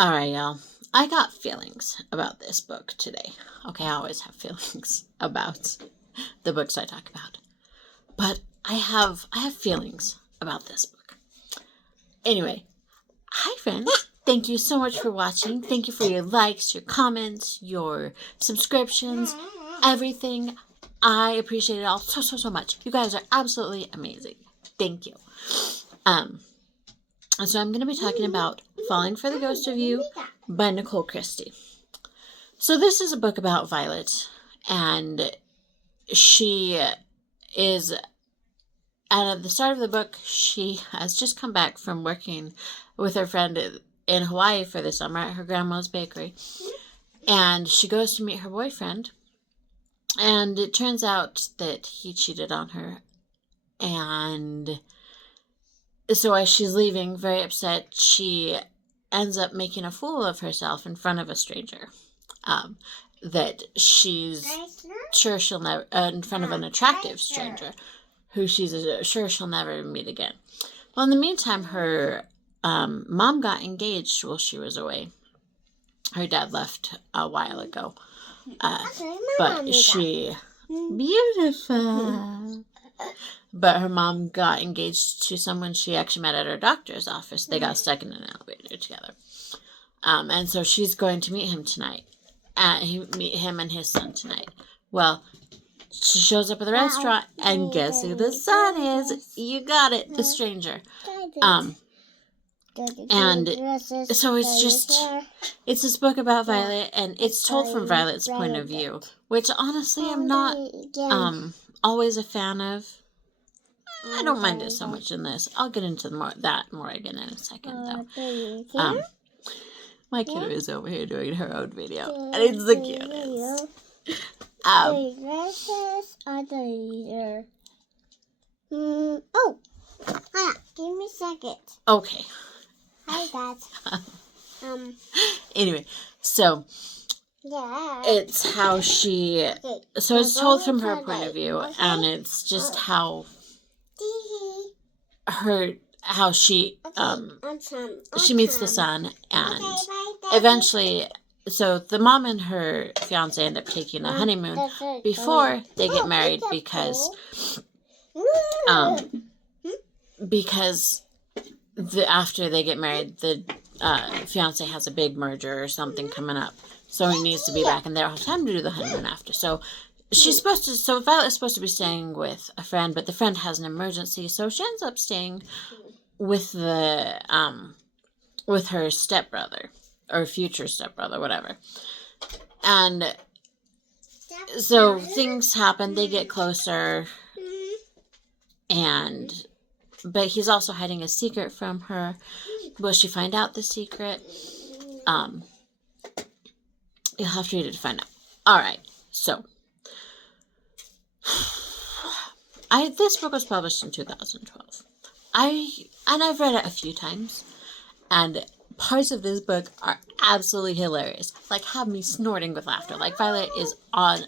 Alright, y'all. I got feelings about this book today. Okay, I always have feelings about the books I talk about. But I have feelings about this book. Anyway, hi friends. Thank you so much for watching. Thank you for your likes, your comments, your subscriptions, everything. I appreciate it all so much. You guys are absolutely amazing. Thank you. So I'm going to be talking about Falling for the Ghost of You by Nicole Christie. So this is a book about Violet, and she is, and at the start of the book, she has just come back from working with her friend in Hawaii for the summer at her grandma's bakery, and she goes to meet her boyfriend, and it turns out that he cheated on her, and so as she's leaving, very upset, she ends up making a fool of herself in front of a stranger. That she's sure she'll never, in front of an attractive stranger, who she's sure she'll never meet again. Well, in the meantime, her mom got engaged while she was away. Her dad left a while ago. But she... Beautiful! But her mom got engaged to someone she actually met at her doctor's office. They got stuck in an elevator together. And so she's going to meet him tonight. Meet him and his son tonight. Well, she shows up at the restaurant, and guess who the son is? You got it, the stranger. And so it's this book about Violet, and it's told from Violet's point of view, which honestly I'm not always a fan of. I don't mind it so much in this. I'll get into that more again in a second, though. My kiddo is over here doing her own video, and it's the cutest. The dresses are the leader. Give me a second. Okay. Hi, Dad. Anyway, so Yeah. it's how she. Okay. So it's told from her point of view, and it's just how she she meets the son, and eventually, so the mom and her fiance end up taking a honeymoon before they get married because after they get married, the fiance has a big merger or something coming up, so he needs to be back, and they don't have time to do the honeymoon after. So Violet's supposed to be staying with a friend, but the friend has an emergency, so she ends up staying with with her stepbrother, or future stepbrother, whatever. And so things happen, they get closer, but he's also hiding a secret from her. Will she find out the secret? You'll have to read it to find out. Alright, so this book was published in 2012. I've read it a few times, and parts of this book are absolutely hilarious. Like, have me snorting with laughter. Like, Violet is a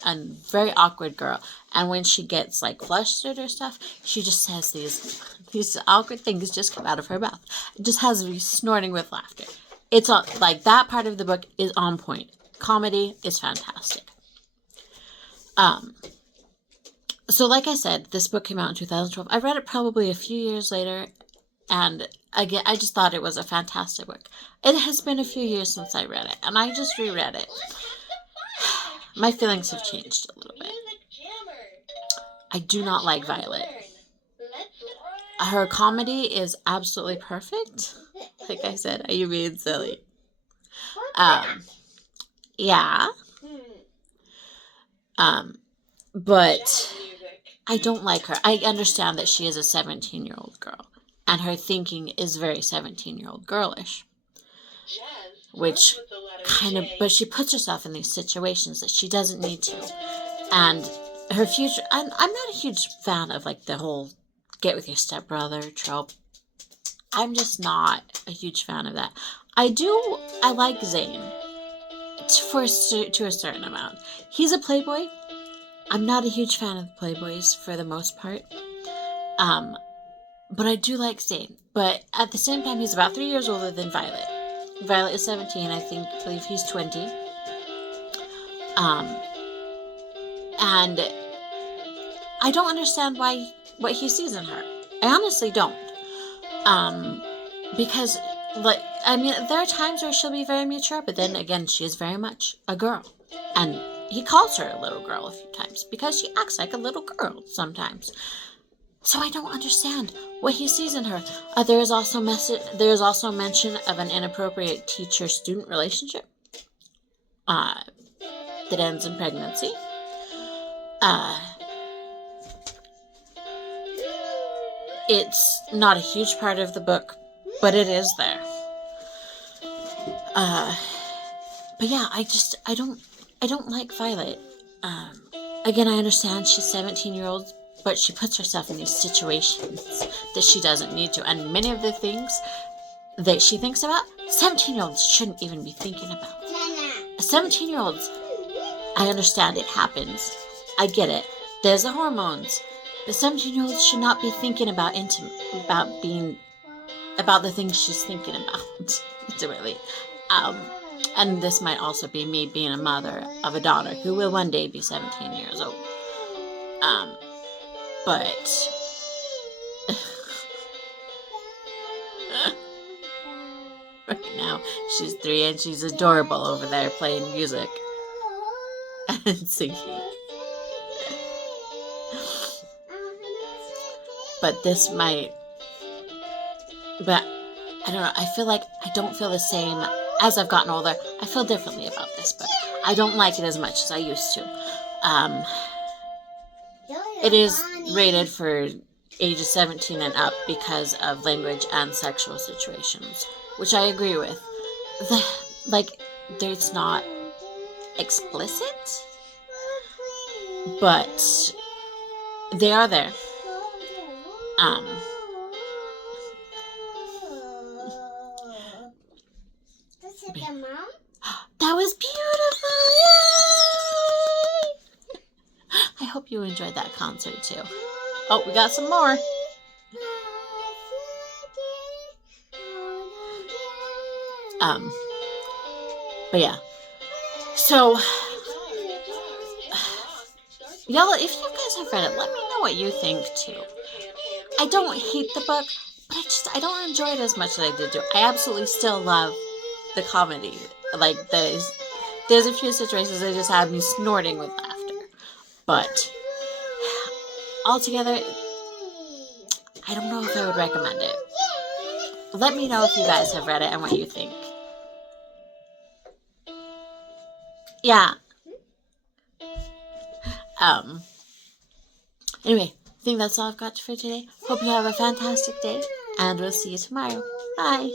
very awkward girl, and when she gets like flustered or stuff, she just says these awkward things just come out of her mouth. It just has me snorting with laughter. It's like that part of the book is on point. Comedy is fantastic. So like I said, this book came out in 2012. I read it probably a few years later, and again, I just thought it was a fantastic book. It has been a few years since I read it, and I just reread it. My feelings have changed a little bit. I do not like Violet. Her comedy is absolutely perfect. Like I said, are you being silly? Yeah. But I don't like her. I understand that she is a 17-year-old girl, and her thinking is very 17-year-old girlish. Which but she puts herself in these situations that she doesn't need to. And her future, I'm not a huge fan of like the whole get with your stepbrother trope. I'm just not a huge fan of that. I like Zayn to a certain amount. He's a playboy. I'm not a huge fan of the playboys for the most part. But I do like Zayn. But at the same time, he's about 3 years older than Violet. Violet is 17. I believe he's 20. And I don't understand what he sees in her. I honestly don't. Because, like, I mean, there are times where she'll be very mature, but then again, she is very much a girl. And he calls her a little girl a few times because she acts like a little girl sometimes. So I don't understand what he sees in her. There is also mention of an inappropriate teacher-student relationship that ends in pregnancy. It's not a huge part of the book, but it is there. But yeah, I don't like Violet. Again, I understand she's 17-year-old, but she puts herself in these situations that she doesn't need to. And many of the things that she thinks about, 17-year-olds shouldn't even be thinking about. 17-year-olds, I understand it happens. I get it. There's the hormones. The 17-year-olds should not be thinking about the things she's thinking about intimately. And this might also be me being a mother of a daughter who will one day be 17 years old. But right now she's 3 and she's adorable over there playing music and singing. But I don't know, I feel like I don't feel the same as I've gotten older. I feel differently about this book. I don't like it as much as I used to. It is rated for ages 17 and up because of language and sexual situations, which I agree with. It's not explicit, but they are there. That was beautiful! Yay! I hope you enjoyed that concert too. Oh, we got some more. But yeah. So, y'all, if you guys have read it, let me know what you think too. I don't hate the book, but I don't enjoy it as much as I did do. I absolutely still love the comedy. Like, there's a few situations that just had me snorting with laughter. But altogether, I don't know if I would recommend it. Let me know if you guys have read it and what you think. Yeah. Anyway, I think that's all I've got for today. Hope you have a fantastic day, and we'll see you tomorrow. Bye.